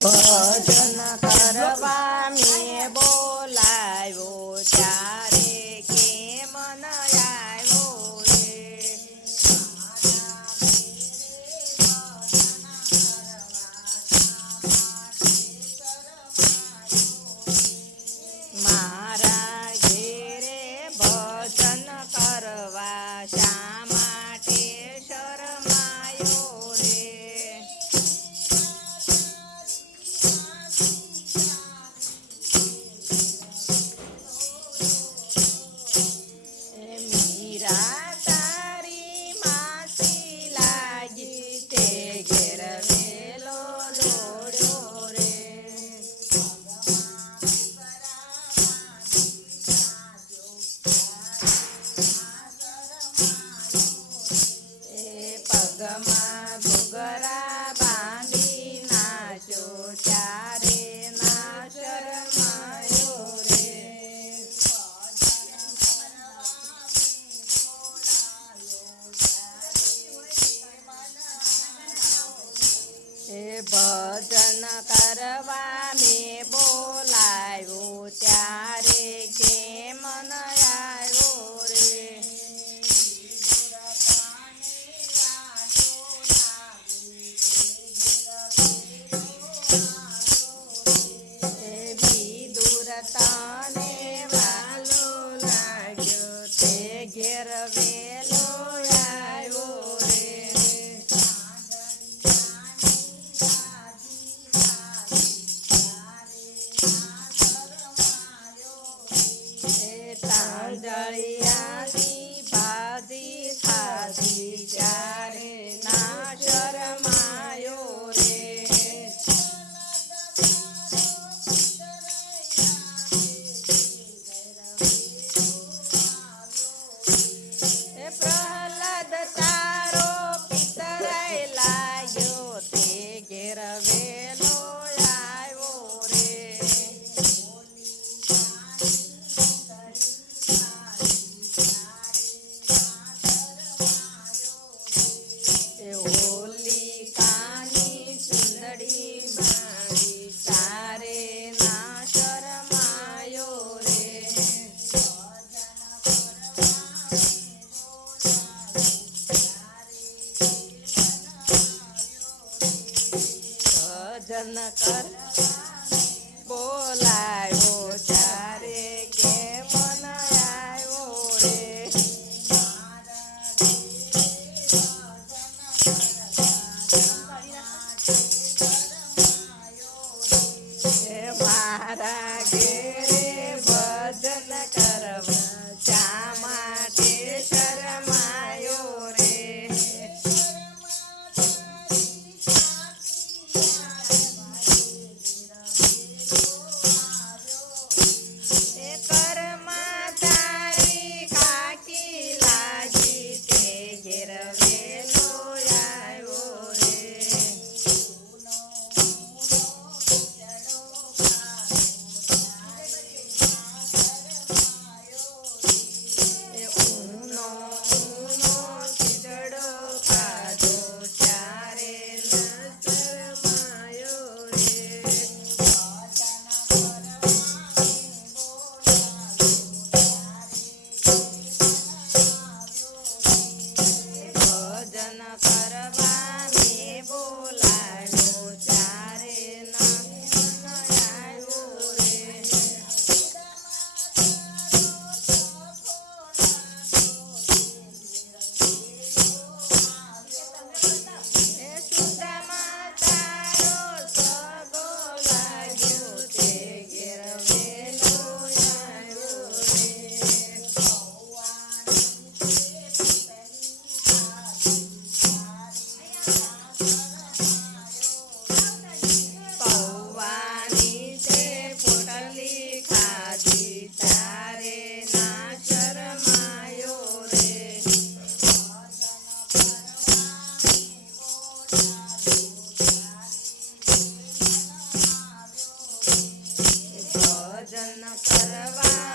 ભજન કરવા મેં બોલાવ્યો ત્યારે કેમ ન આવ્યો રે. મારા ઘેરે ભજન કરવા શા માટે શરમાયો રે. મીરા તારી માસી લાગી તે ઘેર વેલો દોડ્યો રે. પગમાં ઘૂઘરા બાંધી નાચ્યો ત્યારે ના શરમાયો રે. ભજન કરવા મેં બોલાવ્યો ત્યારે કેમ ન આવ્યો રે. વિદુર તને વાલો લાગ્યો તે ઘેર વેલો આવ્યો રે. તાંજળિયાની ભાજી ખાધી ત્યારે ના શરમાયો રે. પ્રહલાદ તારો પિતરાય લાગ્યો તે ઘેર વેલો આવ્યો રે. હોલિકાની ચુંદડી બાળી તારે ના શરમાયો રે. ભજન કર બોલાવ્યો ત્યારે કેમ ન આવ્યો રે. મારા ઘેરે ભજન કરવા શા માટે શરમાયો રે. કરમાં તારી કાકી લાગી તે ઘેર વેલો આવ્યો રે. ઊનો ખીચડો ખાધો ત્યારે ન શરમાયો રે. ભજન કરવા મેં બોલાવ્યો ત્યારે ન આવ્યો રે. સુદામા તારો સગો લાગ્યો તે ઘેર વેલો આવ્યો રે. પૌવાની તે પોટલી ખાધી તારે ના શરમાયો રે. ભજન કરવા